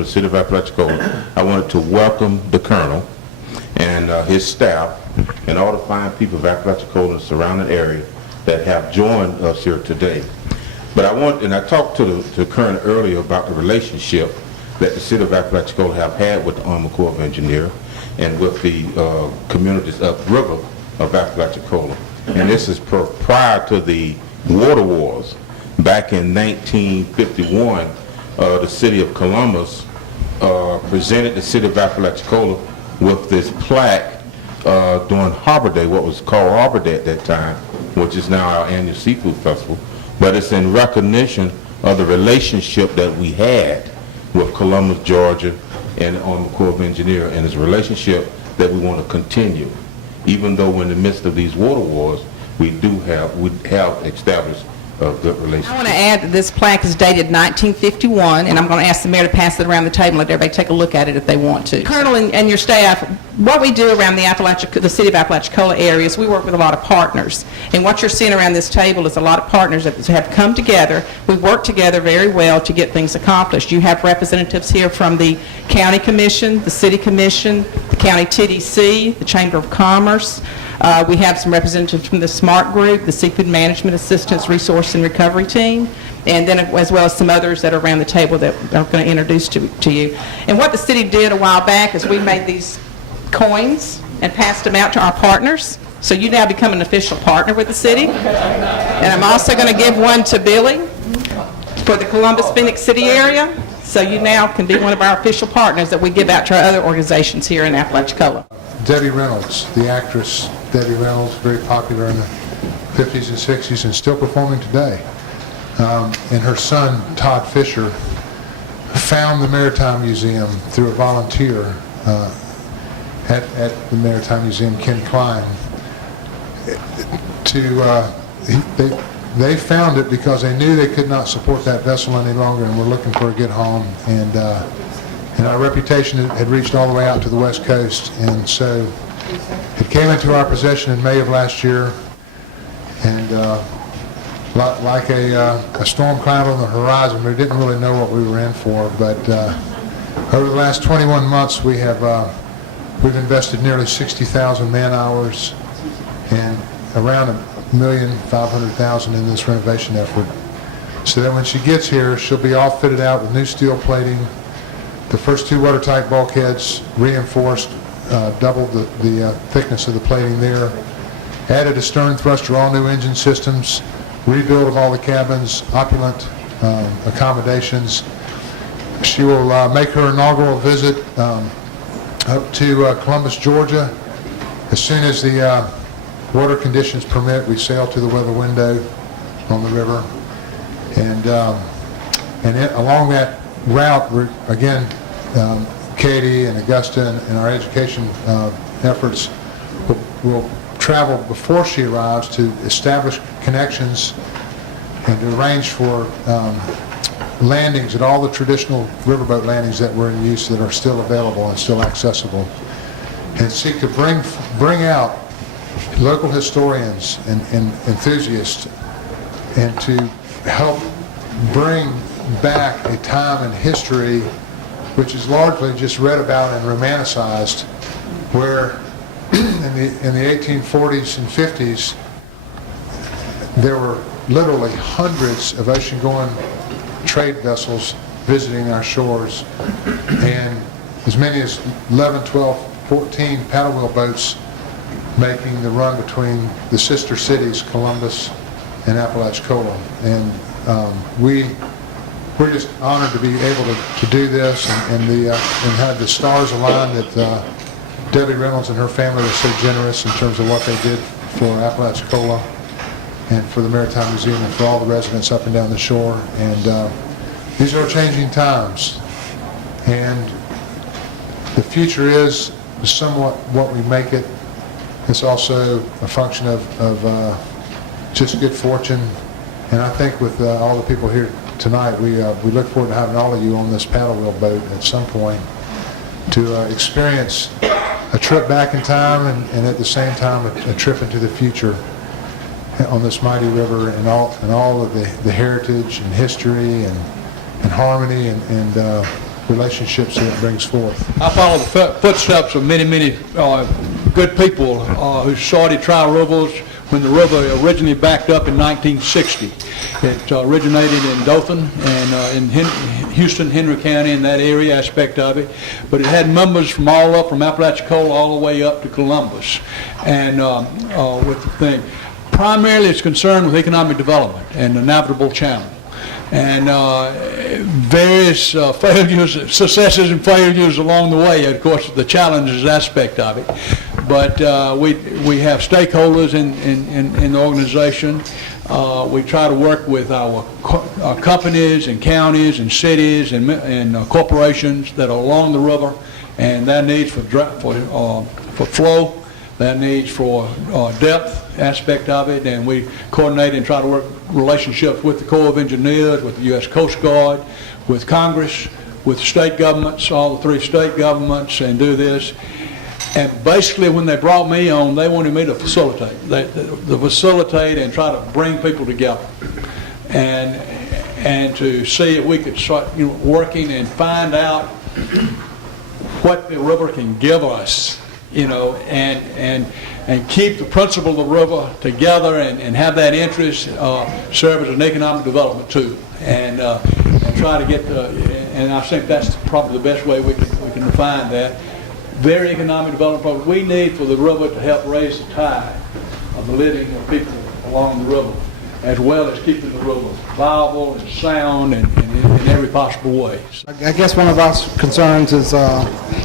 for the city of Apalachicola, I wanted to welcome the Colonel and his staff and all the fine people of Apalachicola and the surrounding area that have joined us here today. But I talked to the Colonel earlier about the relationship that the city of Apalachicola have had with the Army Corps of Engineers and with the communities upriver of Apalachicola. And this is prior to the water wars. Back in 1951, the city of Columbus presented the city of Apalachicola with this plaque during Harbor Day, what was called Harbor Day at that time, which is now our annual seafood festival. But it's in recognition of the relationship that we had with Columbus, Georgia, and the Army Corps of Engineers, and it's a relationship that we want to continue. Even though we're in the midst of these water wars, we have established a good relationship. I want to add that this plaque is dated 1951, and I'm going to ask the mayor to pass it around the table and let everybody take a look at it if they want to. Colonel and your staff, what we do around the city of Apalachicola area is we work with a lot of partners. And what you're seeing around this table is a lot of partners that have come together. We work together very well to get things accomplished. You have representatives here from the County Commission, the City Commission, the County TDC, the Chamber of Commerce. We have some representatives from the SMART group, the Seafood Management Assistance Resource and Recovery Team, and then as well as some others that are around the table that I'm going to introduce to you. And what the city did a while back is we made these coins and passed them out to our partners. So you now become an official partner with the city. And I'm also going to give one to Billy for the Columbus Phoenix City area. So you now can be one of our official partners that we give out to our other organizations here in Apalachicola. Debbie Reynolds, the actress Debbie Reynolds, very popular in the 50s and 60s and still performing today. And her son, Todd Fisher, found the Maritime Museum through a volunteer at the Maritime Museum, Ken Klein. They found it because they knew they could not support that vessel any longer and were looking for a good home. And our reputation had reached all the way out to the West Coast, and so it came into our possession in May of last year, and like a storm cloud on the horizon, we didn't really know what we were in for, but over the last 21 months we've invested nearly 60,000 man-hours and around $1,500,000 in this renovation effort, so that when she gets here, she'll be all fitted out with new steel plating, the first two watertight bulkheads reinforced, doubled the thickness of the plating there, added a stern thruster, all new engine systems, rebuild of all the cabins, opulent accommodations. She will make her inaugural visit up to Columbus, Georgia. As soon as the water conditions permit, we sail to the weather window on the river. And along that route, again, Katie and Augusta and our education efforts will travel before she arrives to establish connections and to arrange for landings at all the traditional riverboat landings that were in use that are still available and still accessible, and seek to bring out local historians and enthusiasts and to help bring back a time in history which is largely just read about and romanticized, where in the 1840s and 50s there were literally hundreds of ocean-going trade vessels visiting our shores, and as many as 11, 12, 14 paddle wheel boats making the run between the sister cities, Columbus and Apalachicola. And we're just honored to be able to do this and have the stars align that Debbie Reynolds and her family was so generous in terms of what they did for Apalachicola and for the Maritime Museum and for all the residents up and down the shore. And these are changing times, and the future is somewhat what we make it. It's also a function of just good fortune, and I think with all the people here tonight, we look forward to having all of you on this paddle wheel boat at some point to experience a trip back in time and at the same time a trip into the future on this mighty river, and all of the heritage and history and harmony and relationships that it brings forth. I follow the footsteps of many good people who started Tri Rivers when the river originally backed up in 1960. It originated in Dothan and in Houston, Henry County, in that area aspect of it. But it had members from all up from Apalachicola all the way up to Columbus. And with the thing, primarily it's concerned with economic development and the navigable channel. And various failures, successes and failures along the way, of course, the challenges aspect of it. But we have stakeholders in the organization. We try to work with our companies and counties and cities and corporations that are along the river, and their needs for flow, their needs for depth aspect of it, and we coordinate and try to work relationships with the Corps of Engineers, with the U.S. Coast Guard, with Congress, with state governments, all the 3 state governments, and do this. And basically, when they brought me on, they wanted me to facilitate. To facilitate and try to bring people together, and to see if we could start working and find out what the river can give us, and keep the principle of the river together and have that interest serve as an economic development too, and try to get and I think that's probably the best way we can define that. Very economic development program we need for the river to help raise the tide of the living of people along the river, as well as keeping the river viable and sound and in every possible way. I guess one of our concerns is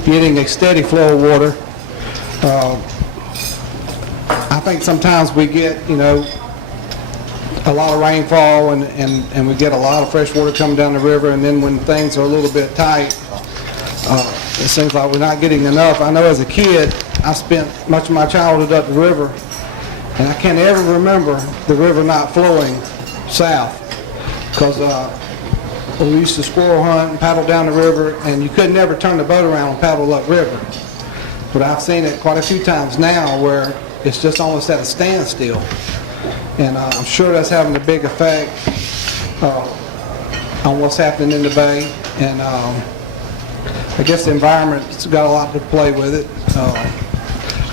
getting a steady flow of water. I think sometimes we get, a lot of rainfall and we get a lot of fresh water coming down the river, and then when things are a little bit tight, it seems like we're not getting enough. I know as a kid, I spent much of my childhood up the river, and I can't ever remember the river not flowing south, because we used to squirrel hunt and paddle down the river, and you could never turn the boat around and paddle up river. But I've seen it quite a few times now where it's just almost at a standstill. And I'm sure that's having a big effect on what's happening in the bay. And I guess the environment's got a lot to play with it.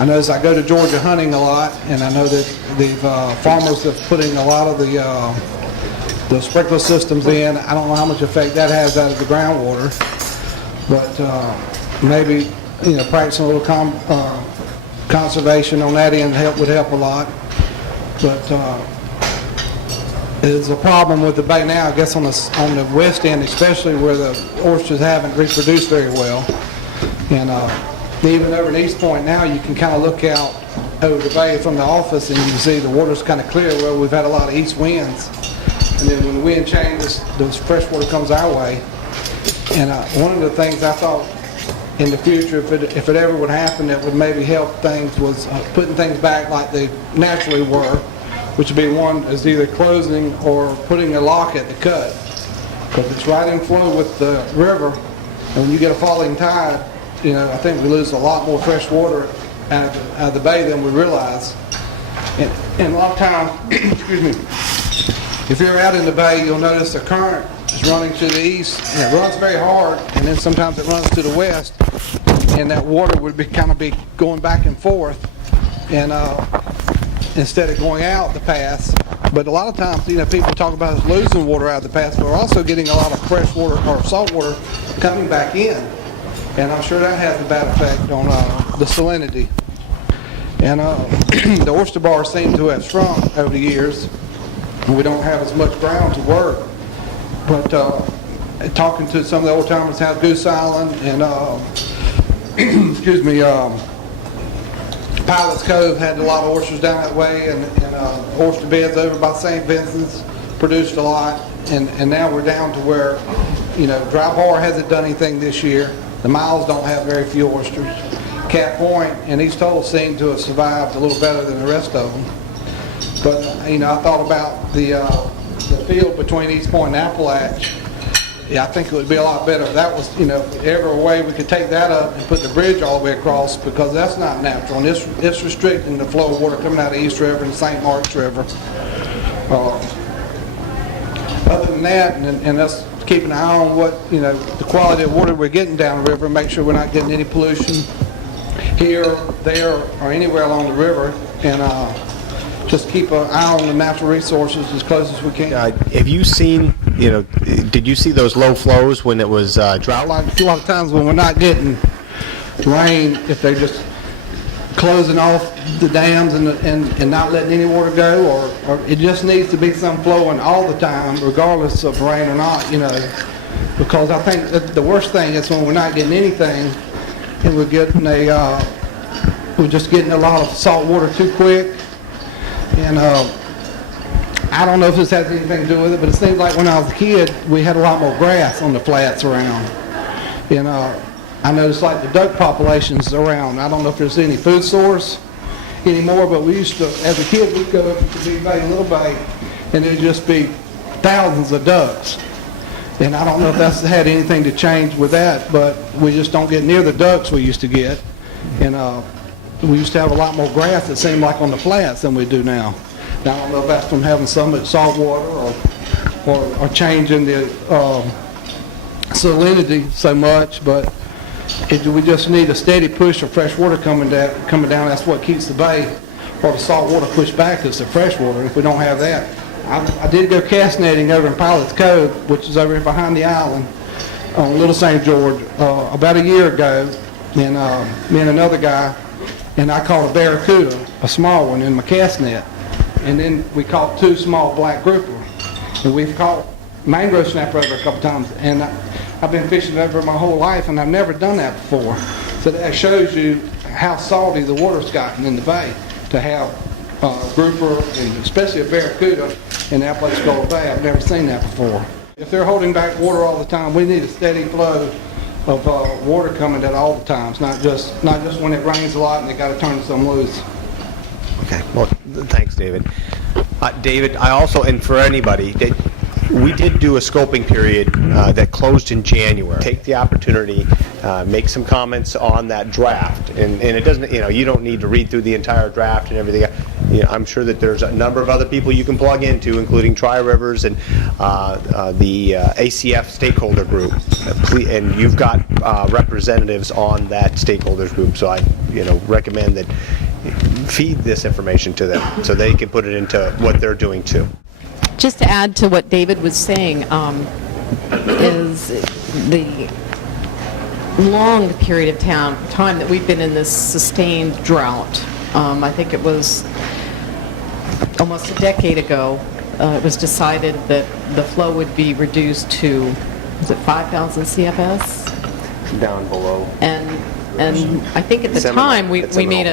I notice I go to Georgia hunting a lot, and I know that the farmers are putting a lot of the sprinkler systems in. I don't know how much effect that has out of the groundwater, but maybe practicing a little conservation on that end would help a lot. But there's a problem with the bay now, I guess on the west end especially, where the oysters haven't reproduced very well. And even over in East Point now, you can kind of look out over the bay from the office and you can see the water's kind of clear. Well, we've had a lot of east winds. And then when the wind changes, the fresh water comes our way. And one of the things I thought in the future, if it ever would happen, that would maybe help things was putting things back like they naturally were, which would be one is either closing or putting a lock at the cut, because it's right in flow with the river, and when you get a falling tide, I think we lose a lot more fresh water out of the bay than we realize. And a lot of times, excuse me, if you're out in the bay, you'll notice the current is running to the east, and it runs very hard, and then sometimes it runs to the west, and that water would be going back and forth, and instead of going out the pass. But a lot of times, people talk about us losing water out of the pass, but we're also getting a lot of fresh water or salt water coming back in, and I'm sure that has a bad effect on the salinity. And the oyster bars seem to have shrunk over the years, and we don't have as much ground to work. But talking to some of the old timers out Goose Island and excuse me, Pilot's Cove had a lot of oysters down that way, and oyster beds over by St. Vincent's produced a lot, and now we're down to where, Dry Bar hasn't done anything this year. The Miles don't have very few oysters. Cat Point and East Toll seem to have survived a little better than the rest of them. But I thought about the field between East Point and Appalach. Yeah, I think it would be a lot better if that was, if ever a way we could take that up and put the bridge all the way across, because that's not natural, and it's restricting the flow of water coming out of East River and St. Mark's River. Other than that, and that's keep an eye on what, the quality of water we're getting down the river, make sure we're not getting any pollution here, there, or anywhere along the river, and just keep an eye on the natural resources as close as we can. Have you seen, did you see those low flows when it was drought? A lot of times when we're not getting rain, if they're just closing off the dams and not letting any water go, or it just needs to be some flowing all the time, regardless of rain or not, because I think that the worst thing is when we're not getting anything and we're just getting a lot of salt water too quick. And I don't know if this has anything to do with it, but it seems like when I was a kid, we had a lot more grass on the flats around. And I noticed like the duck populations around. I don't know if there's any food source anymore, but we used to, as a kid, we'd go up to the big bay, little bay, and there'd just be thousands of ducks. And I don't know if that's had anything to change with that, but we just don't get near the ducks we used to get. And we used to have a lot more grass, it seemed like, on the flats than we do now. Now, I don't know if that's from having so much salt water or changing the salinity so much, but we just need a steady push of fresh water coming down. That's what keeps the bay or the salt water pushed back is the fresh water. And if we don't have that, I did go cast netting over in Pilot's Cove, which is over behind the island on Little St. George, about a year ago. And me and another guy, and I caught a barracuda, a small one, in my cast net. And then we caught 2 small black grouper. And we've caught mangrove snapper over a couple times. And I've been fishing over my whole life, and I've never done that before. So that shows you how salty the water's gotten in the bay to have grouper, and especially a barracuda in the Apalachicola Bay. I've never seen that before. If they're holding back water all the time, we need a steady flow of water coming at all the times, not just when it rains a lot and they got to turn some loose. Okay, well, thanks, David. David, I also, and for anybody, we did do a scoping period that closed in January. Take the opportunity, make some comments on that draft, and it doesn't, you don't need to read through the entire draft and everything. I'm sure that there's a number of other people you can plug into, including Tri-Rivers and the ACF stakeholder group, and you've got representatives on that stakeholders group, so I recommend that feed this information to them so they can put it into what they're doing too. Just to add to what David was saying, is the long period of time that we've been in this sustained drought. I think it was almost a decade ago, it was decided that the flow would be reduced to, was it 5,000 CFS? Down below. And I think at the time we made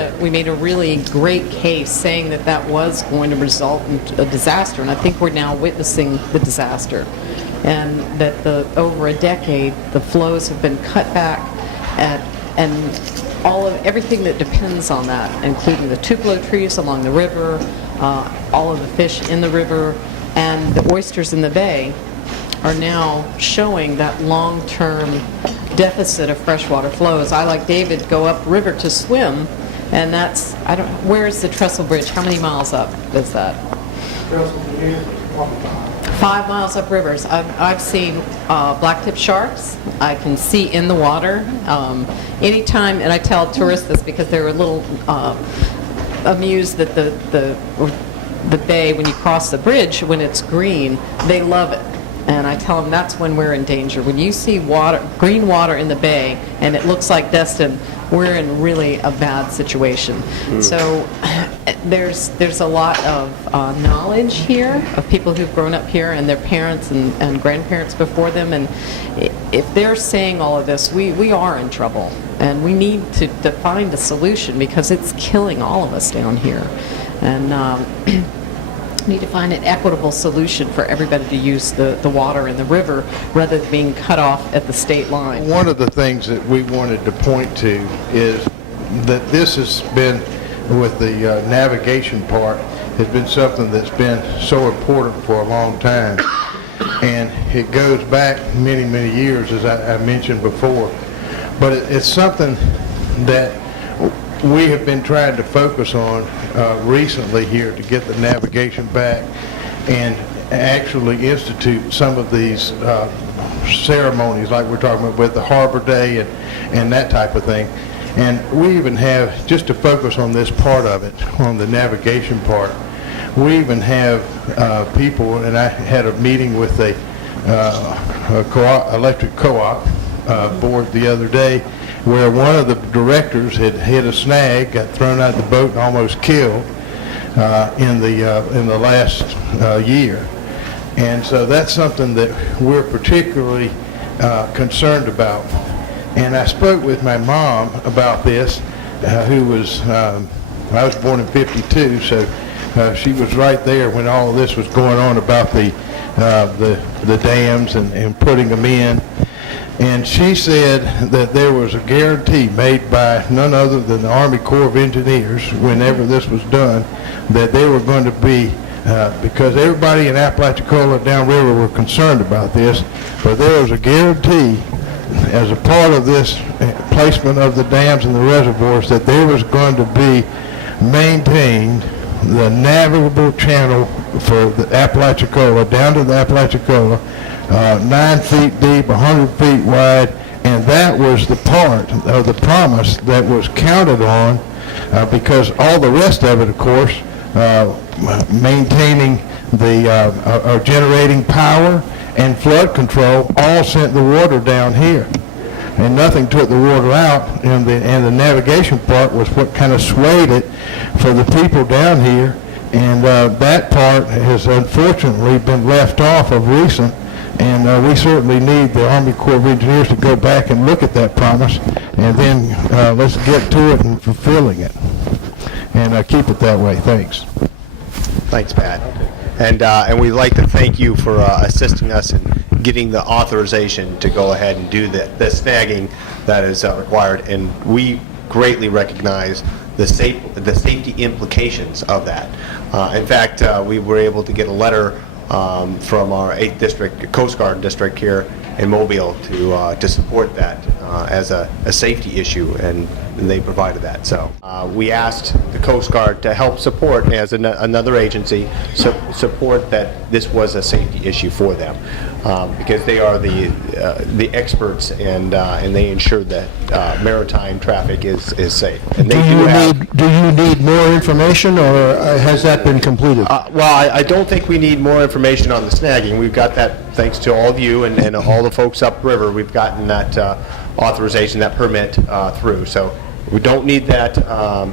a really great case saying that was going to result in a disaster, and I think we're now witnessing the disaster, and that over a decade the flows have been cut back, and everything that depends on that, including the tupelo trees along the river, all of the fish in the river, and the oysters in the bay, are now showing that long-term deficit of freshwater flows. I, like David, go upriver to swim, and that's, where's the Trestle Bridge? How many miles up is that? 5 miles up rivers. I've seen blacktip sharks. I can see in the water. Anytime, and I tell tourists this because they're a little amused that the bay, when you cross the bridge, when it's green, they love it. And I tell them that's when we're in danger. When you see green water in the bay and it looks like Destin, we're in really a bad situation. So there's a lot of knowledge here of people who've grown up here and their parents and grandparents before them. And if they're saying all of this, we are in trouble. And we need to find a solution because it's killing all of us down here. And need to find an equitable solution for everybody to use the water in the river rather than being cut off at the state line. One of the things that we wanted to point to is that this has been, with the navigation part, has been something that's been so important for a long time. And it goes back many, many years, as I mentioned before. But it's something that we have been trying to focus on recently here to get the navigation back. And actually institute some of these ceremonies like we're talking about with the Harbor Day and that type of thing. And we even have, just to focus on this part of it, on the navigation part, we even have people, and I had a meeting with a electric co-op board the other day, where one of the directors had hit a snag, got thrown out of the boat, and almost killed in the last year. And so that's something that we're particularly concerned about. And I spoke with my mom about this, who was, I was born in '52, so she was right there when all of this was going on about the dams and putting them in. And she said that there was a guarantee made by none other than the Army Corps of Engineers whenever this was done, that they were going to be, because everybody in Apalachicola downriver were concerned about this, but there was a guarantee as a part of this placement of the dams and the reservoirs that there was going to be maintained the navigable channel for the Apalachicola, down to the Apalachicola, 9 feet deep, 100 feet wide, and that was the part of the promise that was counted on, because all the rest of it, of course, maintaining or generating power and flood control, all sent the water down here. And nothing took the water out, and the navigation part was what kind of swayed it for the people down here, and that part has unfortunately been left off of recent, and we certainly need the Army Corps of Engineers to go back and look at that promise, and then let's get to it and fulfilling it, and keep it that way. Thanks. Thanks, Pat. And we'd like to thank you for assisting us in getting the authorization to go ahead and do the snagging that is required. And we greatly recognize the safety implications of that. In fact, we were able to get a letter from our 8th District, Coast Guard District here in Mobile to support that as a safety issue, and they provided that. So we asked the Coast Guard to help support, as another agency, support that this was a safety issue for them, because they are the experts, and they ensure that maritime traffic is safe. And they do you need more information, or has that been completed? Well, I don't think we need more information on the snagging. We've got that, thanks to all of you and all the folks upriver. We've gotten that authorization, that permit through. So we don't need that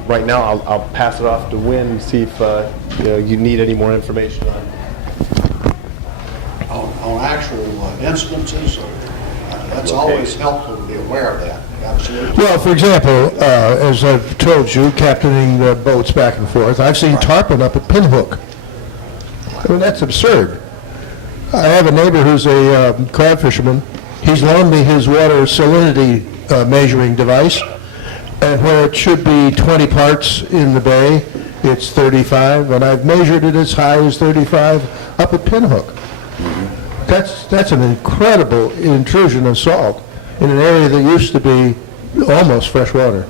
right now. I'll pass it off to Wynn and see if you need any more information on actual instances. That's always helpful to be aware of that. Absolutely. Well, for example, as I've told you, captaining the boats back and forth, I've seen tarpon up at Pinhook. I mean, that's absurd. I have a neighbor who's a crab fisherman. He's loaned me his water salinity measuring device, and where it should be 20 parts in the bay, it's 35, and I've measured it as high as 35 up at Pinhook. That's an incredible intrusion of salt in an area that used to be almost fresh water.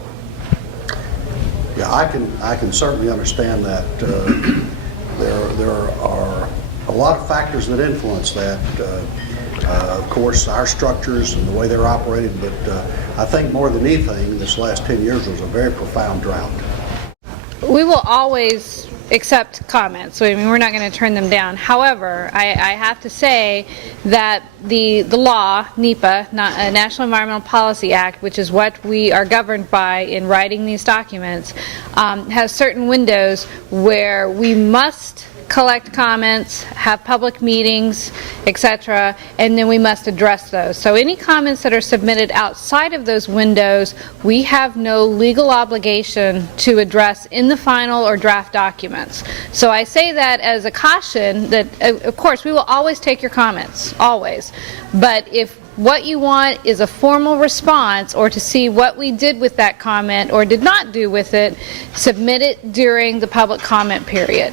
Yeah, I can certainly understand that. There are a lot of factors that influence that. Of course, our structures and the way they're operated, but I think more than anything, this last 10 years was a very profound drought. We will always accept comments. I mean, we're not going to turn them down. However, I have to say that the law, NEPA, National Environmental Policy Act, which is what we are governed by in writing these documents, has certain windows where we must collect comments, have public meetings, etc., and then we must address those. So any comments that are submitted outside of those windows, we have no legal obligation to address in the final or draft documents. So I say that as a caution that, of course, we will always take your comments, always. But if what you want is a formal response, or to see what we did with that comment or did not do with it, submit it during the public comment period.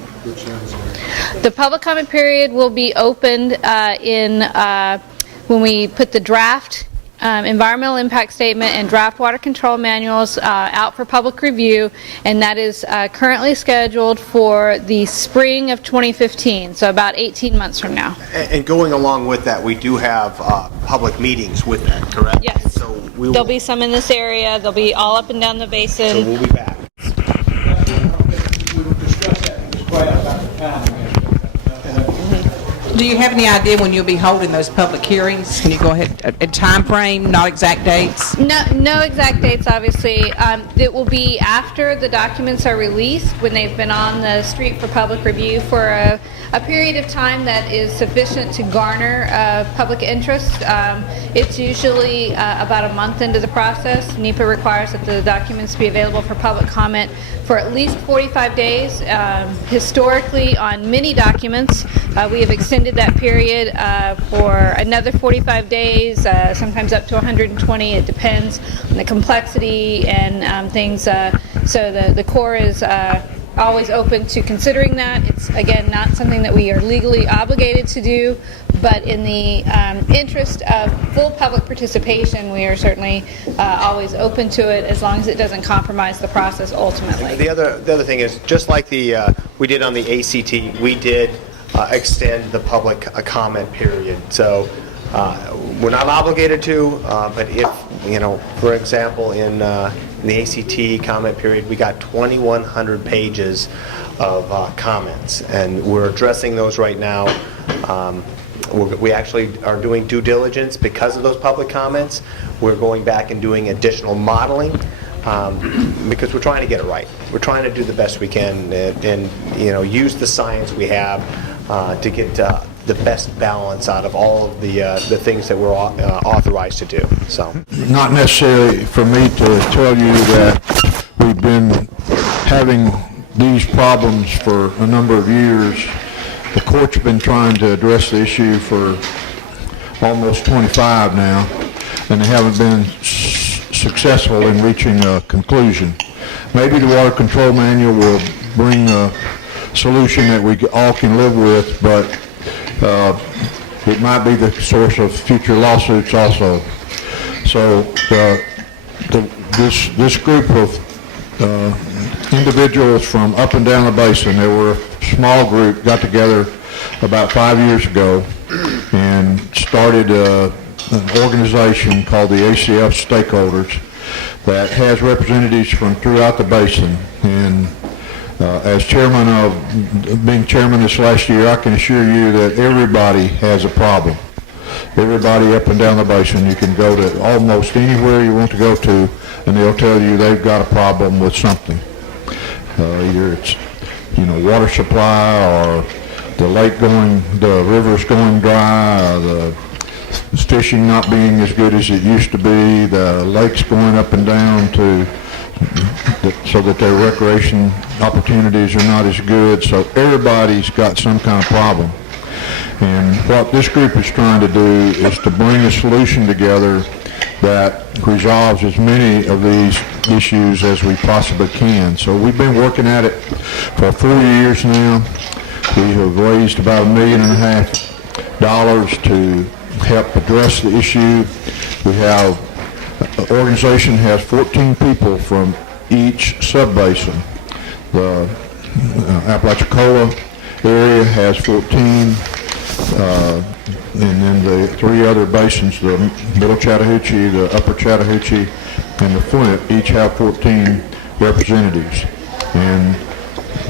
The public comment period will be opened when we put the draft environmental impact statement and draft water control manuals out for public review, and that is currently scheduled for the spring of 2015, so about 18 months from now. And going along with that, we do have public meetings with that, correct? Yes. So we will, There'll be some in this area. They'll be all up and down the so basin. we'll be back. We will discuss that in this class about the time. Do you have any idea when you'll be holding those public hearings? Can you go ahead, a time frame, not exact dates? No exact dates, obviously. It will be after the documents are released, when they've been on the street for public review for a period of time that is sufficient to garner public interest. It's usually about a month into the process. NEPA requires that the documents be available for public comment for at least 45 days. Historically, on many documents, we have extended that period for another 45 days, sometimes up to 120. It depends on the complexity and things. So the Corps is always open to considering that. It's, again, not something that we are legally obligated to do, but in the interest of full public participation, we are certainly always open to it, as long as it doesn't compromise the process ultimately. The other thing is, just like we did on the ACT, we did extend the public comment period. So we're not obligated to, but if, for example, in the ACT comment period, we got 2,100 pages of comments, and we're addressing those right now. We actually are doing due diligence because of those public comments. We're going back and doing additional modeling because we're trying to get it right. We're trying to do the best we can and use the science we have to get the best balance out of all of the things that we're authorized to do. So, Not necessarily for me to tell you that we've been having these problems for a number of years. The court's been trying to address the issue for almost 25 now, and they haven't been successful in reaching a conclusion. Maybe the water control manual will bring a solution that we all can live with, but it might be the source of future lawsuits also. So this group of individuals from up and down the basin, they were a small group, got together about 5 years ago and started an organization called the ACF Stakeholders that has representatives from throughout the basin. And as being chairman this last year, I can assure you that everybody has a problem. Everybody up and down the basin, you can go to almost anywhere you want to go to, and they'll tell you they've got a problem with something. Either it's, water supply, or the rivers going dry, or the fishing not being as good as it used to be, the lakes going up and down so that their recreation opportunities are not as good. So everybody's got some kind of problem. And what this group is trying to do is to bring a solution together that resolves as many of these issues as we possibly can. So we've been working at it for 4 years now. We have raised about $1.5 million to help address the issue. The organization has 14 people from each sub-basin. The Apalachicola area has 14, and then the 3 other basins, the Middle Chattahoochee, the Upper Chattahoochee, and the Flint, each have 14 representatives. And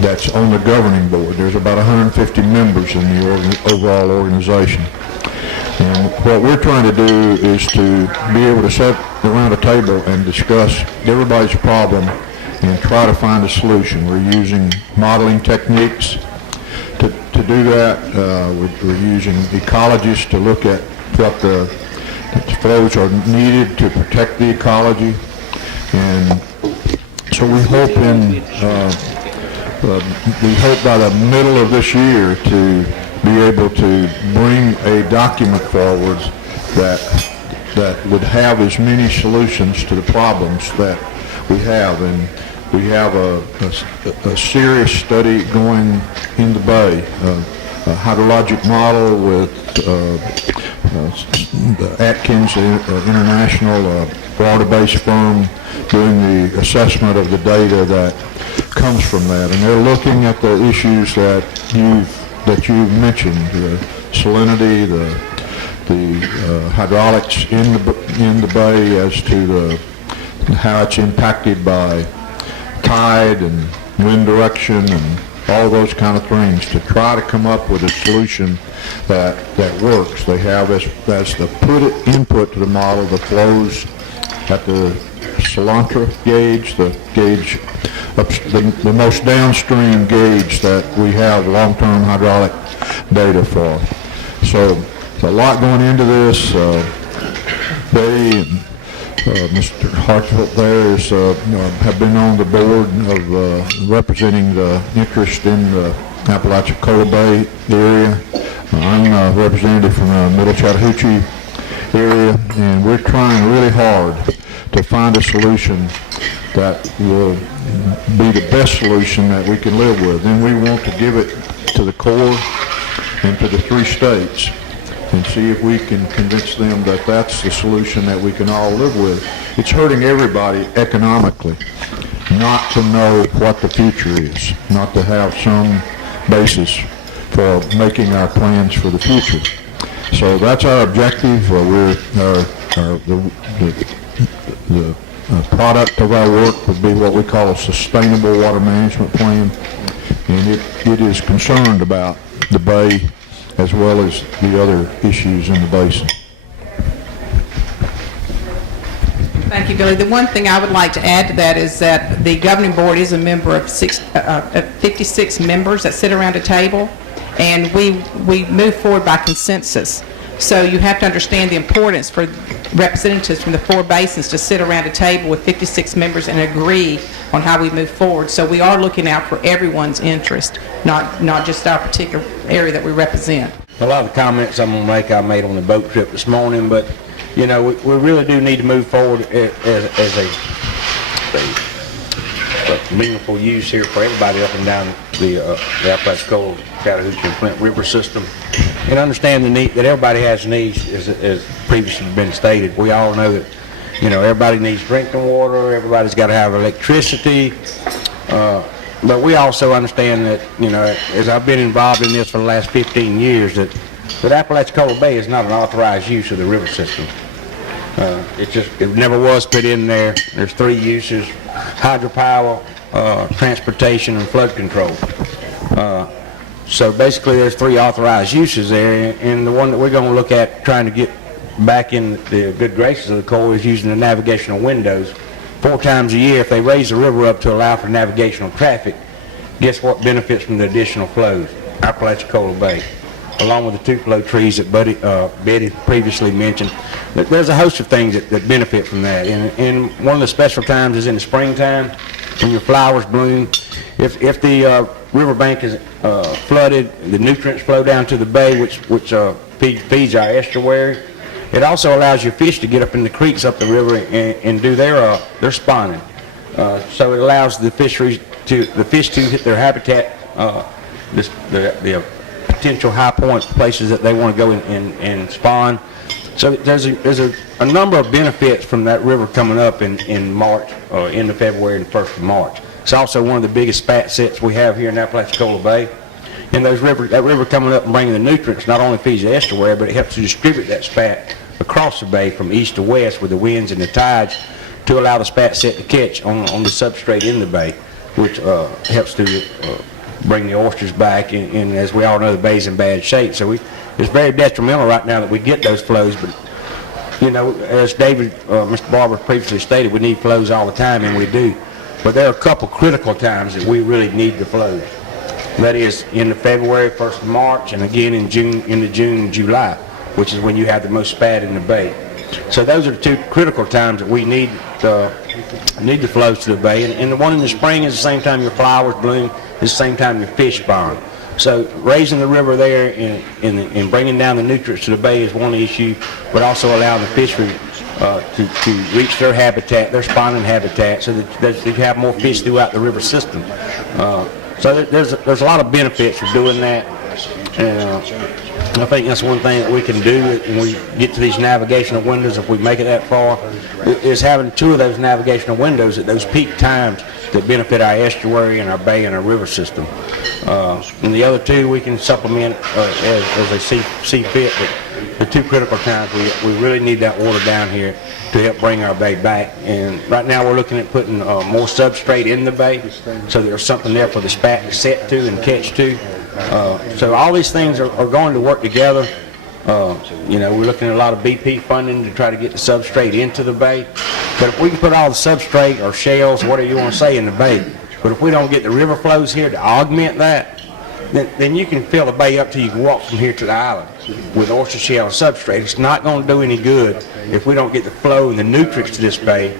that's on the governing board. There's about 150 members in the overall organization. And what we're trying to do is to be able to sit around a table and discuss everybody's problem and try to find a solution. We're using modeling techniques to do that. We're using ecologists to look at what the flows are needed to protect the ecology. And so we hope by the middle of this year to be able to bring a document forward that would have as many solutions to the problems that we have. And we have a serious study going in the Bay, a hydrologic model with the Atkins International, Florida-based firm, doing the assessment of the data that comes from that. And they're looking at the issues that you've mentioned, the salinity, the hydraulics in the bay as to how it's impacted by tide and wind direction and all those kind of things to try to come up with a solution that works. They have as the input to the model the flows at the Cilantro gauge, the gauge, the most downstream gauge that we have long-term hydraulic data for. So there's a lot going into this. They and Mr. Hartsville there have been on the board of representing the interest in the Apalachicola Bay area. I'm a representative from the Middle Chattahoochee area, and we're trying really hard to find a solution that will be the best solution that we can live with. Then we want to give it to the Corps and to the 3 states and see if we can convince them that that's the solution that we can all live with. It's hurting everybody economically not to know what the future is, not to have some basis for making our plans for the future. So that's our objective. The product of our work would be what we call a sustainable water management plan, and it is concerned about the bay as well as the other issues in the basin. Thank you, Billy. The one thing I would like to add to that is that the governing board is a member of 56 members that sit around a table, and we move forward by consensus. So you have to understand the importance for representatives from the 4 basins to sit around a table with 56 members and agree on how we move forward. So we are looking out for everyone's interest, not just our particular area that we represent. A lot of the comments I'm going to make I made on the boat trip this morning, but you know, we really do need to move forward as a meaningful use here for everybody up and down the Apalachicola, Chattahoochee, and Flint River system, and understand the need that everybody has needs, as previously been stated. We all know that, you know, everybody needs drinking water, everybody's got to have electricity, but we also understand that, you know, as I've been involved in this for the last 15 years, that Apalachicola Bay is not an authorized use of the river system. It never was put in there. There's 3 uses: hydropower, transportation, and flood control. So basically there's 3 authorized uses there, and the one that we're going to look at trying to get back in the good graces of the Corps is using the navigational windows 4 times a year. If they raise the river up to allow for navigational traffic, guess what benefits from the additional flows? Apalachicola Bay, along with the 2 flow trees that Betty previously mentioned. There's a host of things that benefit from that, and one of the special times is in the springtime when your flowers bloom. If the riverbank is flooded, the nutrients flow down to the bay, which feeds our estuary. It also allows your fish to get up in the creeks up the river and do their spawning. So it allows the fish to hit their habitat, the potential high point places that they want to go and spawn. So there's a number of benefits from that river coming up in March, end of February and 1st of March. It's also one of the biggest spat sets we have here in Apalachicola Bay. And that river coming up and bringing the nutrients not only feeds the estuary, but it helps to distribute that spat across the bay from east to west with the winds and the tides to allow the spat set to catch on the substrate in the bay, which helps to bring the oysters back. And as we all know, the bay's in bad shape. So it's very detrimental right now that we get those flows. But, you know, as Mr. Barber previously stated, we need flows all the time, and we do. But there are a couple critical times that we really need the flows. That is in the February, 1st of March, and again in June and July, which is when you have the most spat in the bay. So those are the 2 critical times that we need the flows to the bay. And the one in the spring is the same time your flowers bloom, is the same time your fish spawn. So raising the river there and bringing down the nutrients to the bay is one issue, but also allowing the fishery to reach their habitat, their spawning habitat, so that you have more fish throughout the river system. So there's a lot of benefits of doing that. And I think that's one thing that we can do when we get to these navigational windows, if we make it that far, is having 2 of those navigational windows at those peak times that benefit our estuary and our bay and our river system. And the other 2 we can supplement as they see fit. But the 2 critical times we really need that water down here to help bring our bay back. And right now we're looking at putting more substrate in the bay so there's something there for the spat to set to and catch to. So all these things are going to work together. We're looking at a lot of BP funding to try to get the substrate into the bay. But if we can put all the substrate or shells, whatever you want to say, in the bay, but if we don't get the river flows here to augment that, then you can fill the bay up till you can walk from here to the island with oyster shell and substrate. It's not going to do any good if we don't get the flow and the nutrients to this bay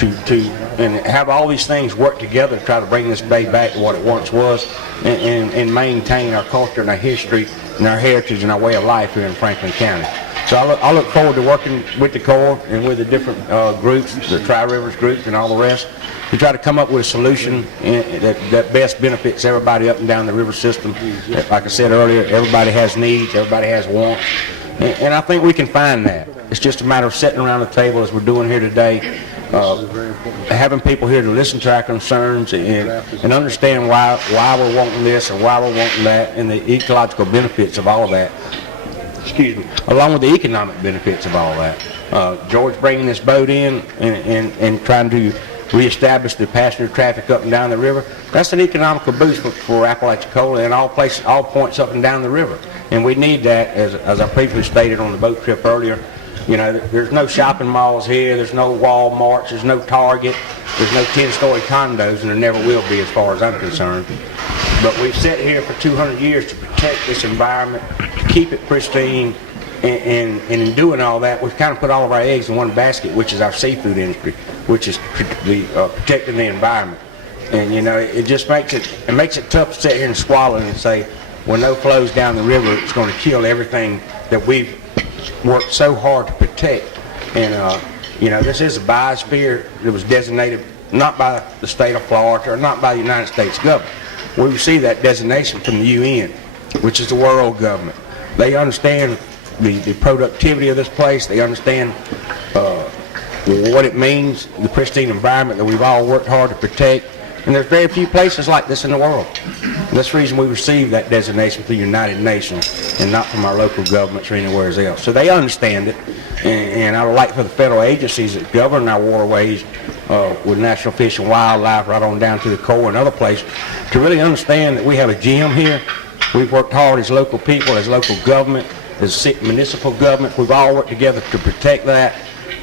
and have all these things work together to try to bring this bay back to what it once was and maintain our culture and our history and our heritage and our way of life here in Franklin County. So I look forward to working with the Corps and with the different groups, the Tri-Rivers groups and all the rest, to try to come up with a solution that best benefits everybody up and down the river system. Like I said earlier, everybody has needs, everybody has wants, and I think we can find that. It's just a matter of sitting around the table as we're doing here today, having people here to listen to our concerns and understand why we're wanting this or why we're wanting that, and the ecological benefits of all of that. Excuse me, along with the economic benefits of all that. George bringing this boat in and trying to reestablish the passenger traffic up and down the river, that's an economical boost for Apalachicola and all points up and down the river. And we need that, as I previously stated on the boat trip earlier. There's no shopping malls here, there's no Walmarts, there's no Target, there's no 10-story condos, and there never will be as far as I'm concerned. But we've sat here for 200 years to protect this environment, to keep it pristine, and in doing all that, we've kind of put all of our eggs in one basket, which is our seafood industry, which is protecting the environment. And it just makes it tough to sit here and swallow and say, when no flows down the river, it's going to kill everything that we've worked so hard to protect. And this is a biosphere that was designated not by the state of Florida or not by the United States government. We received that designation from the UN, which is the world government. They understand the productivity of this place. They understand what it means, the pristine environment that we've all worked hard to protect. And there's very few places like this in the world. And that's the reason we received that designation from the United Nations and not from our local governments or anywhere else. So they understand it. And I would like for the federal agencies that govern our waterways with National Fish and Wildlife right on down to the Corps and other places to really understand that we have a gem here. We've worked hard as local people, as local government, as municipal government. We've all worked together to protect that.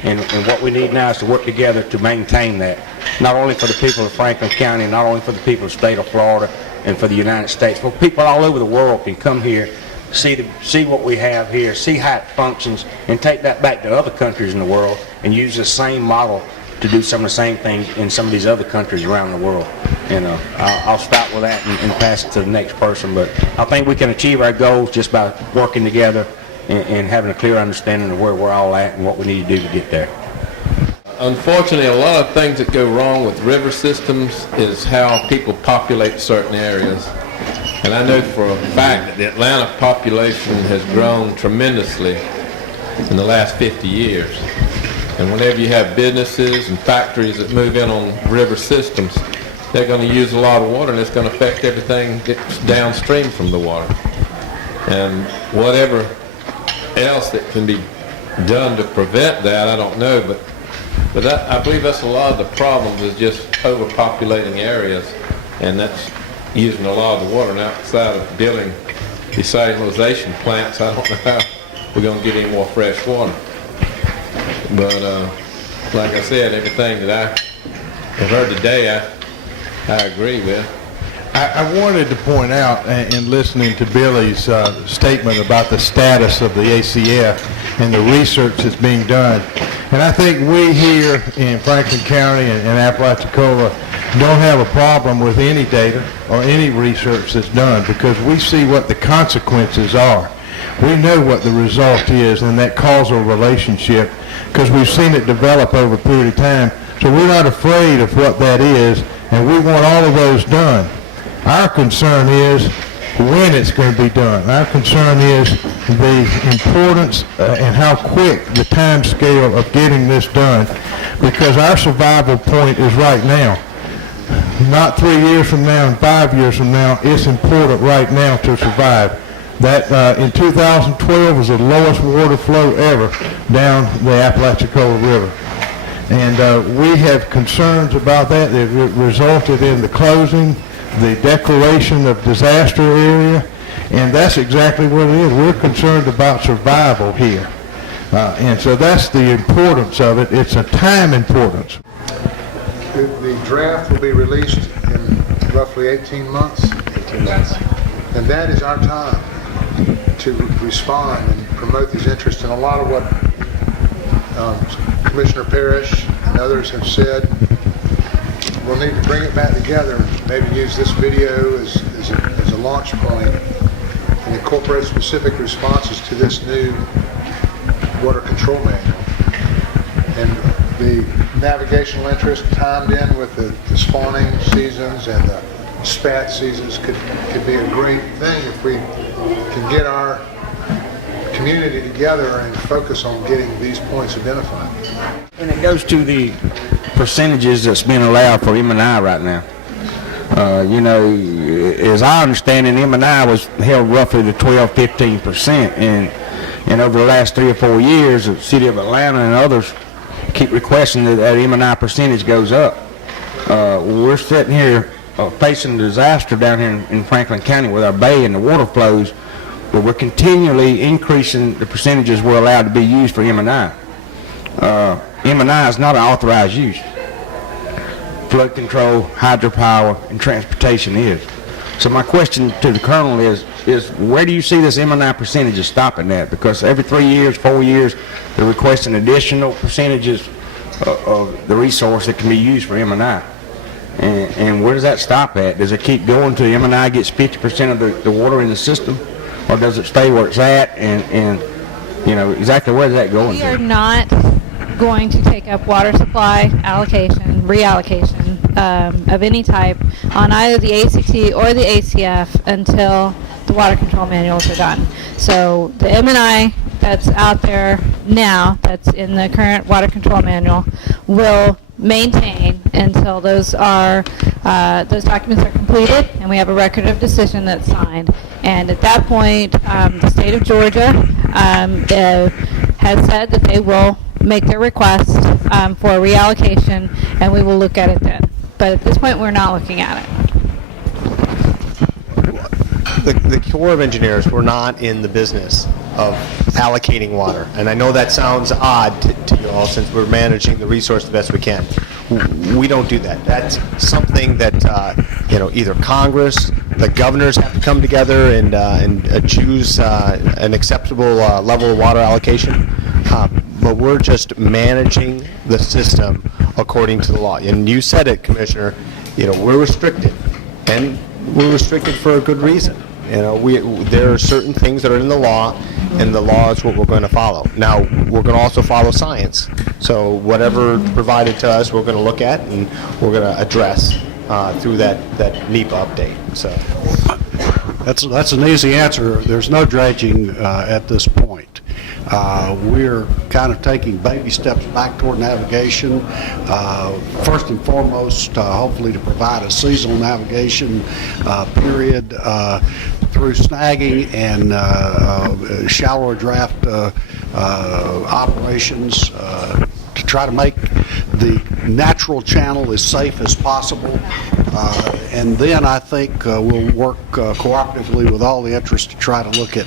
And what we need now is to work together to maintain that, not only for the people of Franklin County, not only for the people of the state of Florida and for the United States, but people all over the world can come here, see what we have here, see how it functions, and take that back to other countries in the world and use the same model to do some of the same things in some of these other countries around the world. And I'll stop with that and pass it to the next person. But I think we can achieve our goals just by working together and having a clear understanding of where we're all at and what we need to do to get there. Unfortunately, a lot of things that go wrong with river systems is how people populate certain areas. And I know for a fact that the Atlanta population has grown tremendously in the last 50 years. And whenever you have businesses and factories that move in on river systems, they're going to use a lot of water, and it's going to affect everything that's downstream from the water. And whatever else that can be done to prevent that, I don't know, but that, I believe that's a lot of the problems is just overpopulating areas, and that's using a lot of the water. And outside of building desalination plants, I don't know how we're going to get any more fresh water. But like I said, everything that I have heard today, I agree with. I wanted to point out, in listening to Billy's statement about the status of the ACF and the research that's being done, and I think we here in Franklin County and Apalachicola don't have a problem with any data or any research that's done because we see what the consequences are. We know what the result is in that causal relationship because we've seen it develop over a period of time. So we're not afraid of what that is, and we want all of those done. Our concern is when it's going to be done. Our concern is the importance and how quick the time scale of getting this done, because our survival point is right now. Not 3 years from now and 5 years from now. It's important right now to survive. That in 2012 was the lowest water flow ever down the Apalachicola River. And we have concerns about that. It resulted in the closing, the declaration of disaster area, and that's exactly what it is. We're concerned about survival here. And so that's the importance of it. It's a time importance. The draft will be released in roughly 18 months. 18 months. And that is our time to respond and promote these interests. And a lot of what Commissioner Parrish and others have said, we'll need to bring it back together and maybe use this video as a launch point and incorporate specific responses to this new water control manual. And the navigational interest timed in with the spawning seasons and the spat seasons could be a great thing if we can get our community together and focus on getting these points identified. And it goes to the percentages that's being allowed for M&I right now. As I understand it, M&I was held roughly to 12-15%, and over the last 3 or 4 years, the city of Atlanta and others keep requesting that M&I percentage goes up. We're sitting here facing disaster down here in Franklin County with our bay and the water flows, but we're continually increasing the percentages we're allowed to be used for M&I. M&I is not an authorized use. Flood control, hydropower, and transportation is. So my question to the Colonel is where do you see this M&I percentages stopping at? Because every 3 years, 4 years, they're requesting additional percentages of the resource that can be used for M&I. And where does that stop at? Does it keep going till M&I gets 50% of the water in the system? Or does it stay where it's at? And exactly where is that going We to? are not going to take up water supply allocation, reallocation of any type on either the ACT or the ACF until the water control manuals are done. So the M&I that's out there now, that's in the current water control manual, will maintain until those documents are completed and we have a record of decision that's signed. And at that point, the state of Georgia has said that they will make their request for a reallocation, and we will look at it then. But at this point, we're not looking at it. The Corps of Engineers, we're not in the business of allocating water. And I know that sounds odd to you all since we're managing the resource the best we can. We don't do that. That's something that, either Congress, the governors have to come together and choose an acceptable level of water allocation. But we're just managing the system according to the law. And you said it, Commissioner, we're restricted. And we're restricted for a good reason. There are certain things that are in the law, and the law is what we're going to follow. Now, we're going to also follow science. So whatever provided to us, we're going to look at and we're going to address through that NEPA update. So that's an easy answer. There's no dredging at this point. We're kind of taking baby steps back toward navigation. First and foremost, hopefully to provide a seasonal navigation period through snagging and shallower draft operations to try to make the natural channel as safe as possible. And then I think we'll work cooperatively with all the interests to try to look at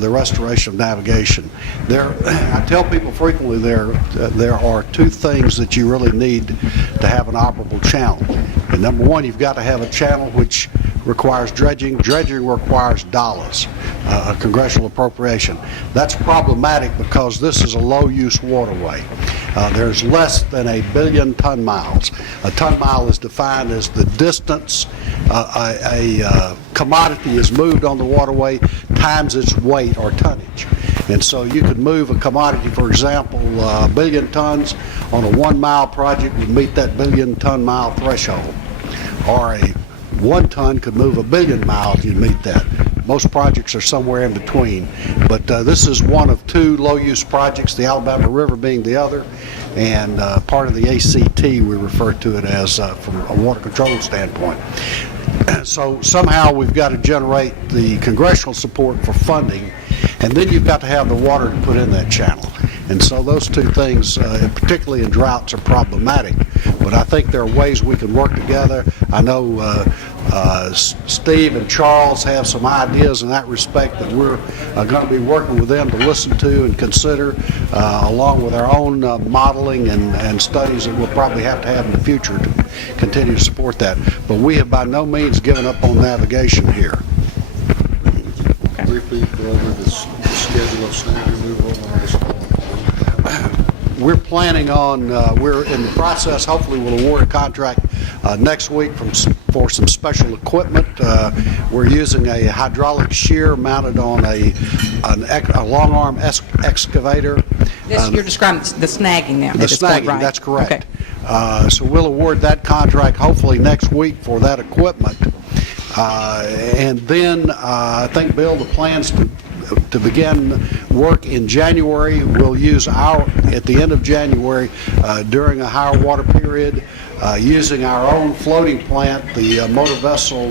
the restoration of navigation. I tell people frequently there are two things that you really need to have an operable channel. And number one, you've got to have a channel which requires dredging. Dredging requires dollars, a congressional appropriation. That's problematic because this is a low-use waterway. There's less than 1 billion ton miles. A ton mile is defined as the distance a commodity is moved on the waterway times its weight or tonnage. And so you could move a commodity, for example, 1 billion tons on a 1 mile project would meet that 1 billion ton mile threshold. Or a 1 ton could move 1 billion miles, you'd meet that. Most projects are somewhere in between. But this is one of 2 low-use projects, the Alabama River being the other, and part of the ACT, we refer to it as from a water control standpoint. So somehow we've got to generate the congressional support for funding, and then you've got to have the water to put in that channel. And so those 2 things, particularly in droughts, are problematic. But I think there are ways we can work together. I know Steve and Charles have some ideas in that respect that we're going to be working with them to listen to and consider, along with our own modeling and studies that we'll probably have to have in the future to continue to support that. But we have by no means given up on navigation here. Briefly go over the schedule of snag removal on this. We're planning on, we're in the process, hopefully we'll award a contract next week for some special equipment. We're using a hydraulic shear mounted on a long arm excavator. You're describing the snagging now. The snagging, right? that's correct. Okay. So we'll award that contract hopefully next week for that equipment. And then I think, Bill, the plans to begin work in January. We'll use at the end of January, during a higher water period, using our own floating plant, the motor vessel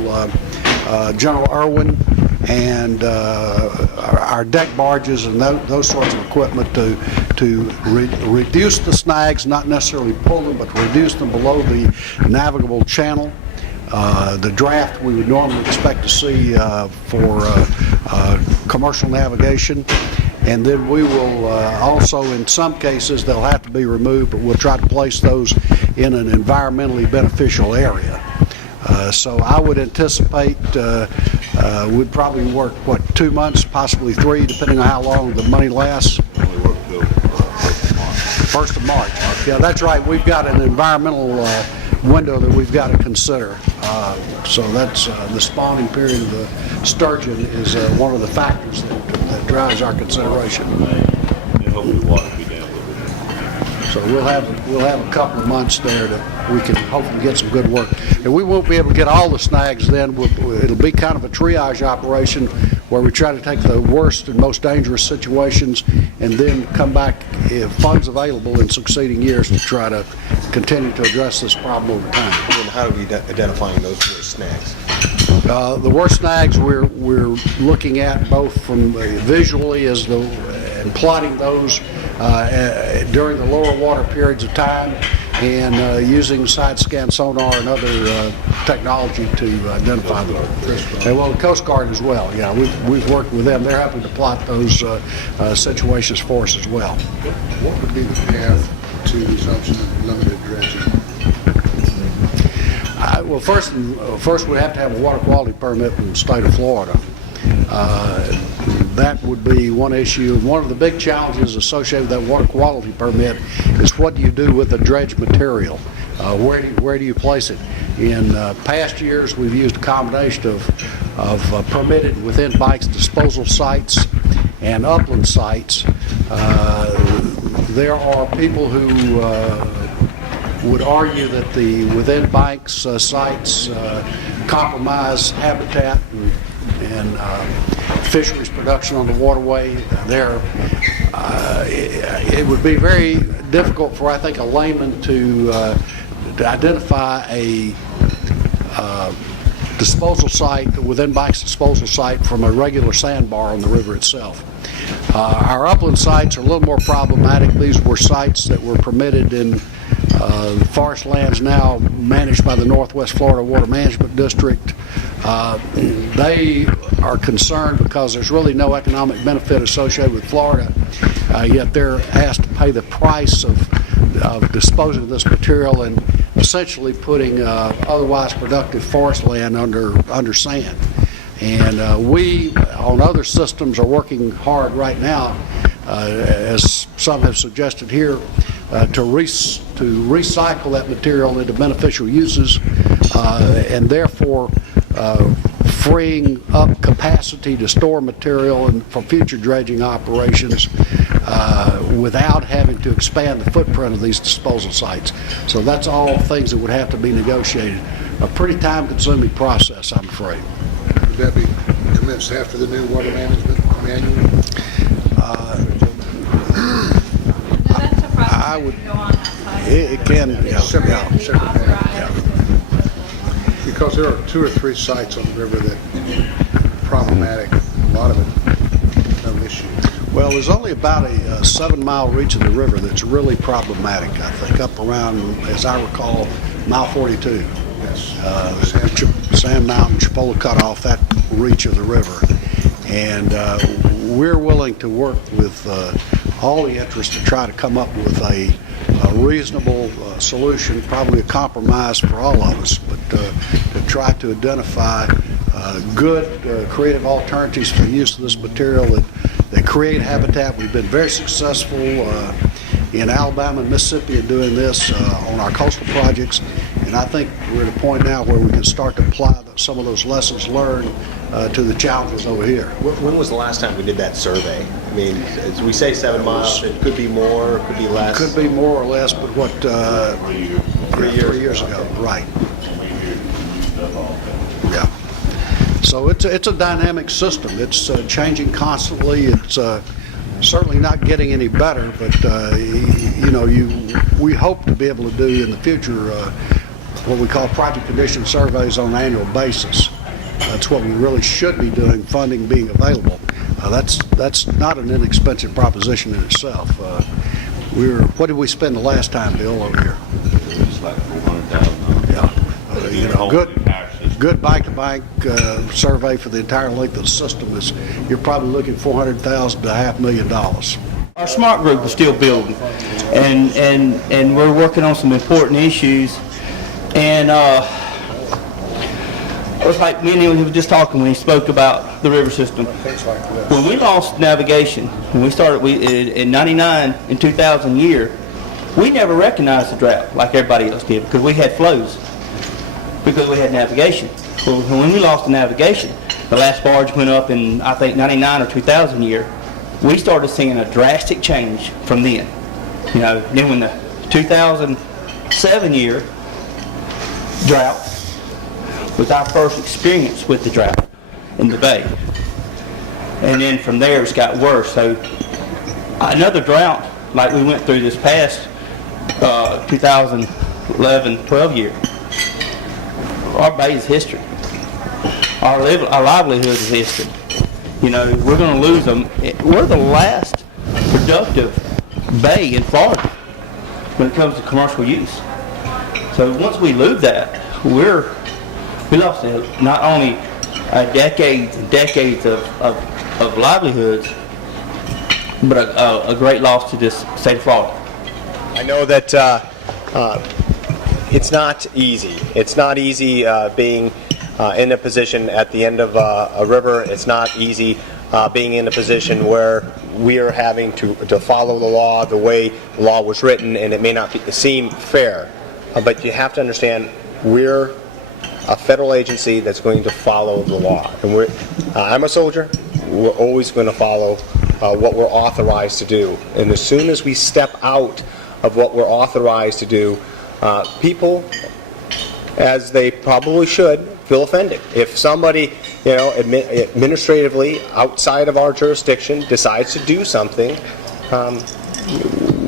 General Irwin, and our deck barges and those sorts of equipment to reduce the snags, not necessarily pull them, but reduce them below the navigable channel. The draft we would normally expect to see for commercial navigation. And then we will also, in some cases, they'll have to be removed, but we'll try to place those in an environmentally beneficial area. So I would anticipate we'd probably work, 2 months, possibly 3, depending on how long the money lasts. 1st of March. Yeah, that's right. We've got an environmental window that we've got to consider. So that's the spawning period of the sturgeon is one of the factors that drives our consideration. So we'll have a couple of months there that we can hopefully get some good work. And we won't be able to get all the snags then. It'll be kind of a triage operation where we try to take the worst and most dangerous situations and then come back, if funds available in succeeding years, to try to continue to address this problem over time. And how are we identifying those worst snags? The worst snags we're looking at both from visually and plotting those during the lower water periods of time, and using side scan sonar and other technology to identify them. And well, the Coast Guard as well. Yeah, we've worked with them. They're helping to plot those situations for us as well. What would be the path to resumption of limited dredging? Well, first we have to have a water quality permit from the state of Florida. That would be one issue. One of the big challenges associated with that water quality permit is what do you do with the dredge material? Where do you place it? In past years, we've used a combination of permitted within bikes disposal sites and upland sites. There are people who would argue that the within banks sites compromise habitat and fisheries production on the waterway. It would be very difficult for, I think, a layman to identify a disposal site, within banks disposal site, from a regular sandbar on the river itself. Our upland sites are a little more problematic. These were sites that were permitted in the forest lands now managed by the Northwest Florida Water Management District. They are concerned because there's really no economic benefit associated with Florida, yet they're asked to pay the price of disposing of this material and essentially putting otherwise productive forest land under sand. And we, on other systems, are working hard right now, as some have suggested here, to recycle that material into beneficial uses, and therefore freeing up capacity to store material and for future dredging operations without having to expand the footprint of these disposal sites. So that's all things that would have to be negotiated. a pretty time-consuming process, I'm afraid. Would that be commenced after the new water management manual? I would, it can, yeah. Because there are 2 or 3 sites on the river that are problematic, a lot of it, no issue. Well, there's only about a 7-mile reach of the river that's really problematic, I think, up around, as I recall, mile 42. Yes. Sand Mountain, Chipola Cutoff, that reach of the river. And we're willing to work with all the interests to try to come up with a reasonable solution, probably a compromise for all of us, but to try to identify good creative alternatives for the use of this material that create habitat. We've been very successful in Alabama and Mississippi in doing this on our coastal projects, and I think we're at a point now where we can start to apply some of those lessons learned to the challenges over here. When was the last time we did that survey? I mean, as we say 7 miles, it could be more, it could be less. Could be more or less, but what, 3 years ago, right. Yeah. So it's a dynamic system. It's changing constantly. It's certainly not getting any better, but we hope to be able to do in the future what we call project condition surveys on an annual basis. That's what we really should be doing, funding being available. That's not an inexpensive proposition in itself. What did we spend the last time, Bill, over here? It's like $400,000. Yeah. Good bank-to-bank survey for the entire length of the system is, you're probably looking at $400,000 to $500,000. Our smart group is still building, and we're working on some important issues. And it was like me and him, he was just talking when he spoke about the river system. When we lost navigation, when we started in 99 and 2000 year, we never recognized the drought like everybody else did because we had flows, because we had navigation. Well, when we lost the navigation, the last barge went up in, I think, 99 or 2000 year, we started seeing a drastic change from then. Then when the 2007 year drought was our first experience with the drought in the bay. And then from there it's got worse. So another drought like we went through this past 2011-12 year, our bay is history. Our livelihood is history. We're going to lose them. We're the last productive bay in Florida when it comes to commercial use. So once we lose that, we lost not only decades and decades of livelihoods, but a great loss to this state of Florida. I know that it's not easy. It's not easy being in a position at the end of a river. It's not easy being in a position where we are having to follow the law the way the law was written, and it may not seem fair. But you have to understand, we're a federal agency that's going to follow the law. And I'm a soldier. We're always going to follow what we're authorized to do. And as soon as we step out of what we're authorized to do, people, as they probably should, feel offended. If somebody, administratively outside of our jurisdiction decides to do something,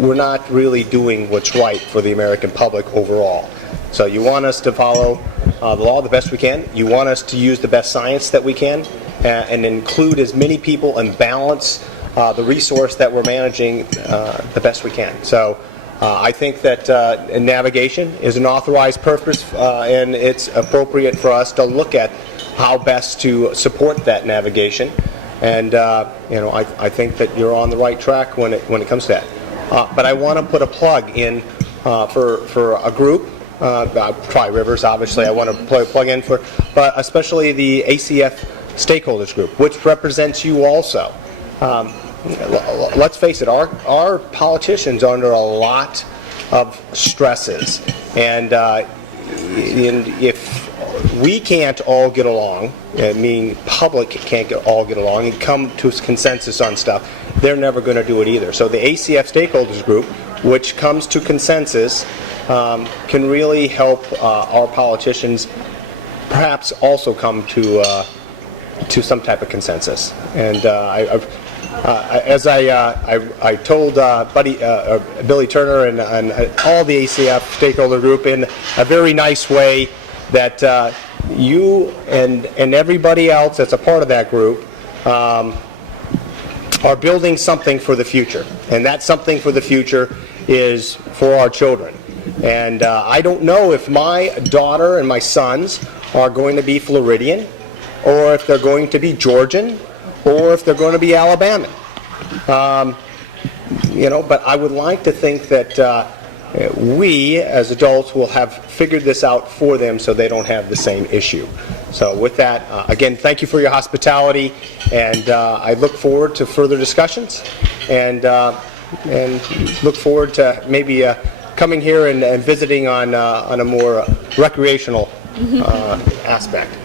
we're not really doing what's right for the American public overall. So you want us to follow the law the best we can. You want us to use the best science that we can and include as many people and balance the resource that we're managing the best we can. So I think that navigation is an authorized purpose, and it's appropriate for us to look at how best to support that navigation. And I think that you're on the right track when it comes to that. But I want to put a plug in for a group. Tri-Rivers, obviously, I want to plug in for, but especially the ACF stakeholders group, which represents you also. Let's face it, our politicians are under a lot of stresses, and if we can't all get along, meaning public can't all get along and come to a consensus on stuff, they're never going to do it either. So the ACF Stakeholders Group, which comes to consensus, can really help our politicians perhaps also come to some type of consensus. And as I told Billy Turner and all the ACF Stakeholder Group in a very nice way, that you and everybody else that's a part of that group are building something for the future. And that something for the future is for our children. And I don't know if my daughter and my sons are going to be Floridian, or if they're going to be Georgian, or if they're going to be Alabama. But I would like to think that we, as adults, will have figured this out for them so they don't have the same issue. So with that, again, thank you for your hospitality, and I look forward to further discussions, and look forward to maybe coming here and visiting on a more recreational aspect.